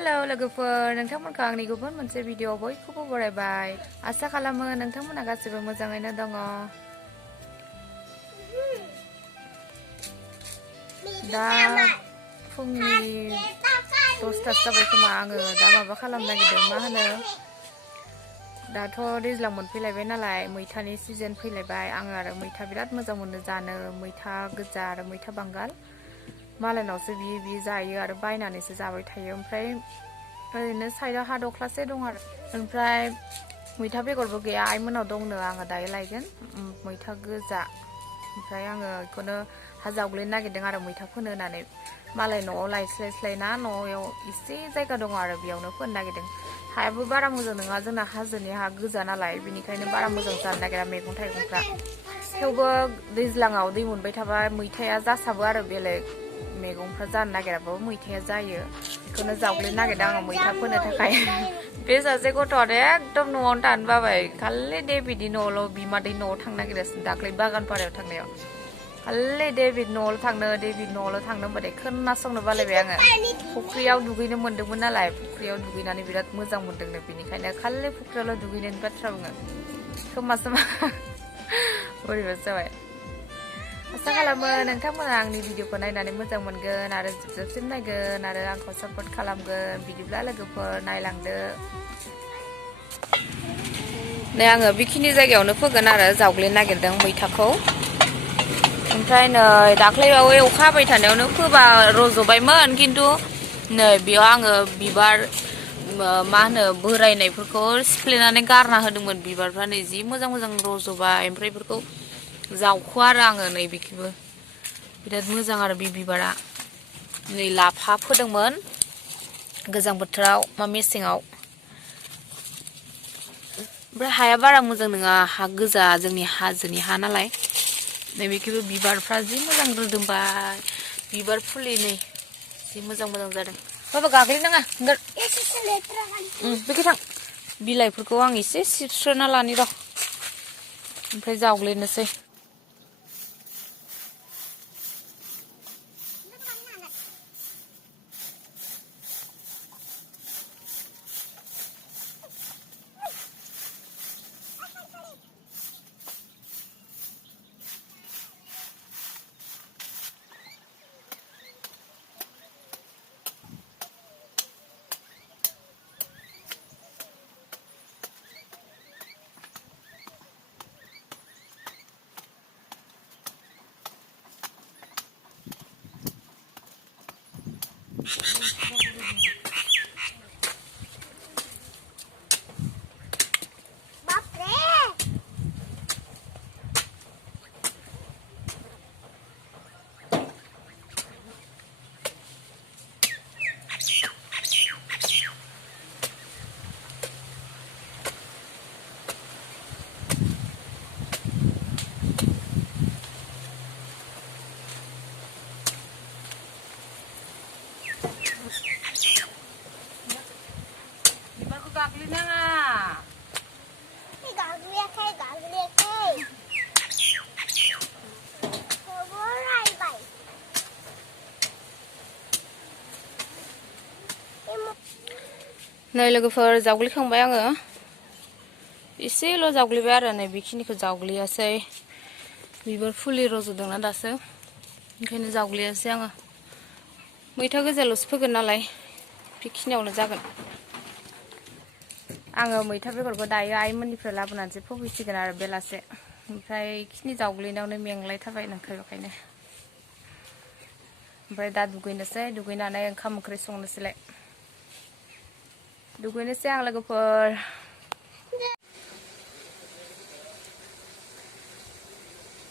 Hello लोगोफोर नोंथांमोनखौ आंनि गुबुन मोनसे भिडिअ बयखौबो बरायबाय आसा खालामो नोंथांमोना गासिबो मोजाङैनो दङ दा फुंनि 10:00 जाबाय खोमा आङो दा माबा खालामनो नागिरदों मा होनो दाथ' दैज्लां मोनफैलायबाय नालाय मैथानि सिजन फैलायबाय आङो आरो मैथा बिराद मोजां मोनो जानो मैथा गोजा आरो मैथा बांगाल मालायनावसो बियो जायो आरो बायनानैसो जाबाय थायो ओमफ्राय ओरैनो साइडआव हा दख्लासे दं आरो ओमफ्राय मैथा बेगरबो गैया आइमोनाव दंनो आङो दायो लायगोन मैथा गोजा ओमफ्राय आङो बेखौनो हा जावग्लिनो नागिरदों आरो मैथा फोनो होननानै मालाय न'आव लायस्लायस्लाय ना न'आव एसे जायगा दङ आरो बेयावनो फोनो नागिरदों हायाबो बारा मोजां नङा जोंना हाजोनि हा गोजा नालाय बेनिखायनो बारा मोजां जानो नागिरा मैगं थाइगंफ्रा थेवबो दैज्लाङाव दै मोनबाय थाबा मैथाया जासाबो आरो बेलेग मैगंफ्रा जानो नागिराबाबो मैथाया जायो बेखौनो जावग्लिनो नागिरदों आङो मैथा फोनो थाखाय बे सासे गथ'आनो एकदम न'आवनो थानो बाबाय खालि डेभिडनि न'आवल' बिमादै न'आव थांनो नागिरगासिनो दाख्लै बागानपारायाव थांनायाव खालि डेभिड न'आवल' थांनो होनबाथाय खोनासंनो बालायबाय आङो फुख्रियाव दुगैनो मोन्दोंमोन नालाय फुख्रियाव दुगैनानै बिराद मोजां मोन्दोंनो बेनिखायनो खालि फुख्रियावल' दुगैनायनि बाथ्रा बुङो खोमा बोरैबा जाबाय आसा खालामो नोंथांमोना आंनि भिडिअखौ नायनानै मोजां मोनगोन आरो जोबसिम नायगोन आरो आंखौ सापर्ट खालामगोन बिदिब्ला लोगोफोर नायलांदो नै आङो बेखिनि जायगायावनो फोगोन आरो जावग्लिनो नागिरदों मैथाखौ ओमफ्राय नै दाख्लैबावै अखा हाबाय थानायावनो फोबा रज'बायमोन खिन्थु नै बेयाव आङो बिबार मा होनो बोरायनायफोरखौ सिफ्लेनानै गारना होदोंमोन बिबारफ्रा नै जि मोजां मोजां रज'बाय ओमफ्राय बेफोरखौ जावखो आरो आङो नै बेखिबो बिराद मोजां आरो बे बिबारा नै लाफा फोदोंमोन गोजां बोथोराव मेसेङाव ओमफ्राय हाया बारा मोजां नङा हा गोजा जोंनि हाजोनि हा नालाय नैबेखिबो बिबारफ्रा जि मोजां रोदोमबाय बिबार फुलि नै जि मोजां जादों बाबा गाग्लिनाङा बेखै थां बिलाइफोरखौ आं एसे सिबस्रोना लानि र' ओमफ्राय जावग्लिनोसै नै लोगोफोर जावग्लिखांबाय आङो एसेल' जावग्लिबाय आरो नै बेखिनिखौ जावग्लियासै बिबार फुलि रज'दोंना दासो ओंखायनो जावग्लियासै आङो मैथा गोजाल'सो फोगोन नालाय बेखिनियावनो जागोन आङो मैथा बेगरखौ दायो आइमोननिफ्राय लाबोनानैसो फोफैसिगोन आरो बेलासे ओमफ्राय बेखिनि जावग्लिनायावनो मेंलायथारबाय नंखायखायनो ओमफ्राय दा दुगैनोसै दुगैनानै ओंखाम ओंख्रि संनोसैलाय दुगैनोसै आं लोगोफोर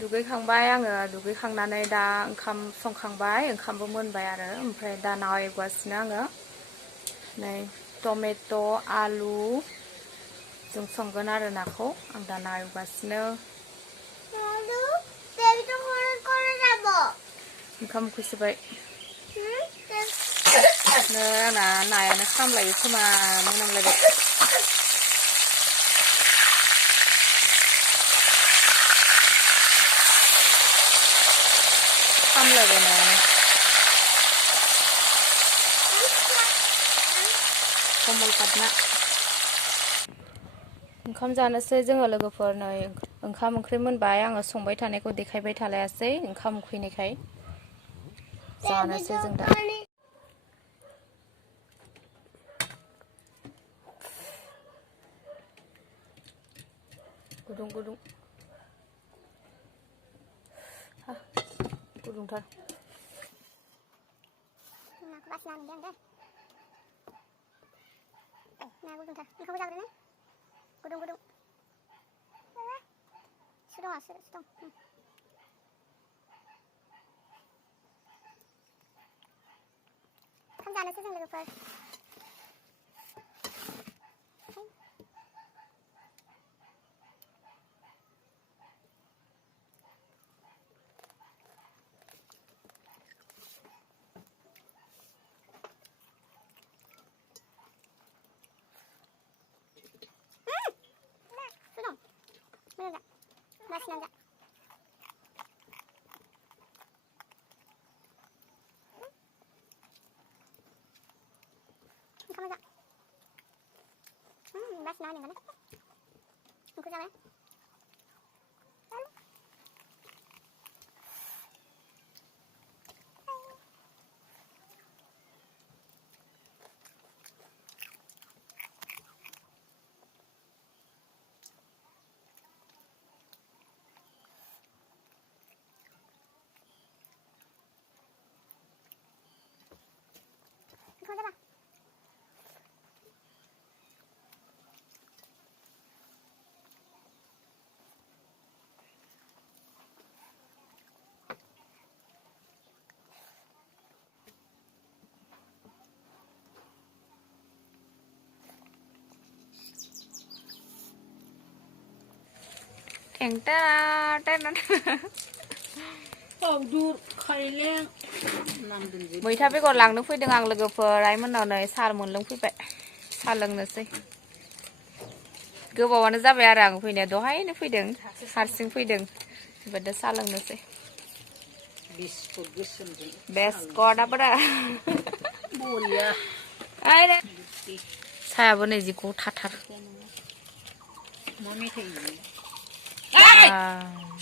दुगैखांबाय आङो दुगैखांनानै दा ओंखाम संखांबाय ओंखामबो मोनबाय आरो ओमफ्राय दा नाव एवगासिनो आङो नै टमेट' आलु जों संगोन आरो नाखौ आं दा ना एवगासिनो ओंखाम उखैसोबाय नै आंना नायानो खामलायो खोमा मोनामलायबाय खामलायबाय नायानो कमल काटना ओंखाम जानोसै जोङो लोगोफोर नै ओंखाम ओंख्रि मोनबाय आङो संबाय थानायखौ देखायबाय थालायासै ओंखाम उखैनायखाय जानोसै जों दा गुदुं गुदुं गुदुंथार बासिना नुदों दे ना गुदुंथार ओंखामखौ जाग्रोनो गुदुं गुदुं सुदं सुदं ओंखाम जानोसै जों लोगोफोर Mana Mas nanda. Kamu tak? Mas nanda mana? Aku sama. Kamu tak? Tengta, tengta. मैथा बेगर लांनो फैदों आं लोगोफोर आइमोननाव नै सार मोनलोंफैबाय साहा लोंनोसै गोबावानो जाबाय आरो आं फैनाया दहायनो फैदों हारसिं फैदों बेबायदि साहा लोंनोसै बेस्कटआबोरा बरिया साहायाबो नै जि गथाथार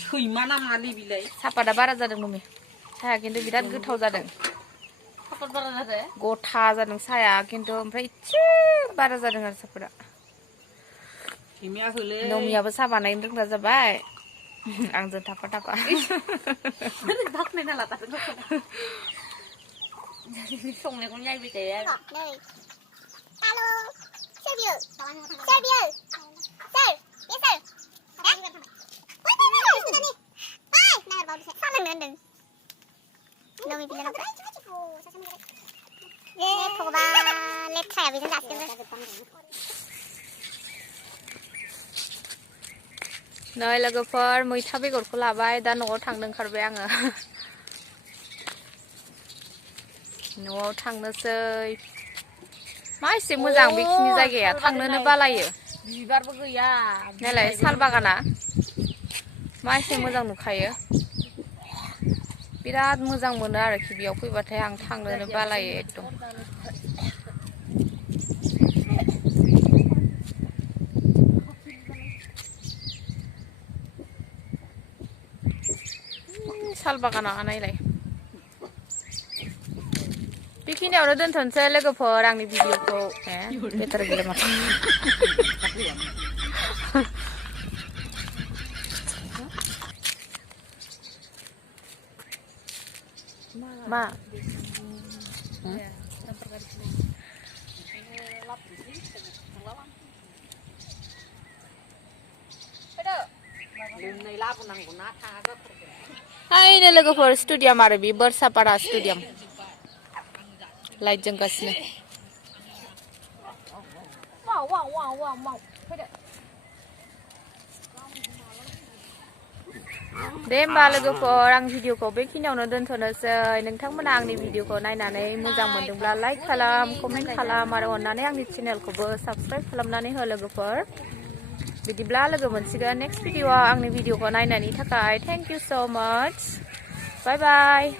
सैमाना मालि बिलाइ सापाता बारा जादों मम्मी साहाया खिन्थु बिराद गोथाव जादों सापात बारा जादों गथा जादों साहाया खिन्थु ओमफ्राय इसे बारा जादों आरो सापाता नमियाबो साहा बानायनो रोंग्रा जाबाय आंजों थाफा थाफा संनायखौ नायबाय थायो आरो नै लोगोफोर मैथा बेगरखौ लाबाय दा न'आव थांनो ओंखारबाय आङो न'आव थांनोसै मा एसे मोजां बेखिनि जायगाया थांनोनो बालायो बिबारबो गैया नालाय साल बागाना मा एसे मोजां नुखायो बिराद मोजां मोनो आरोखि बेयाव फैबाथाय आं थांनोनो बालायो एकदम साल बागाना नायलाय बेखिनियावनो दोनथ'नोसै लोगोफोर आंनि भिडिअखौ बेटार गैला माथो मा Hai लोगोफोर स्टुडियाम आरो बे बोरसापारा स्टुडियाम लाइट जोंगासिनो दे होमबा लोगोफोर आं भिडिअखौ बेखिनियावनो दोनथ'नोसै नोंथांमोना आंनि भिडिअखौ नायनानै मोजां मोनदोंब्ला लाइक खालाम कमेन्ट खालाम आरो अननानै आंनि चेनेलखौबो साबस्क्राइब खालामनानै हो लोगोफोर बिदिब्ला लोगो मोनसिगोन नेक्स्ट भिडिअआव आंनि भिडिअखौ नायनायनि थाखाय थेंक इउ सो माच बाय बाय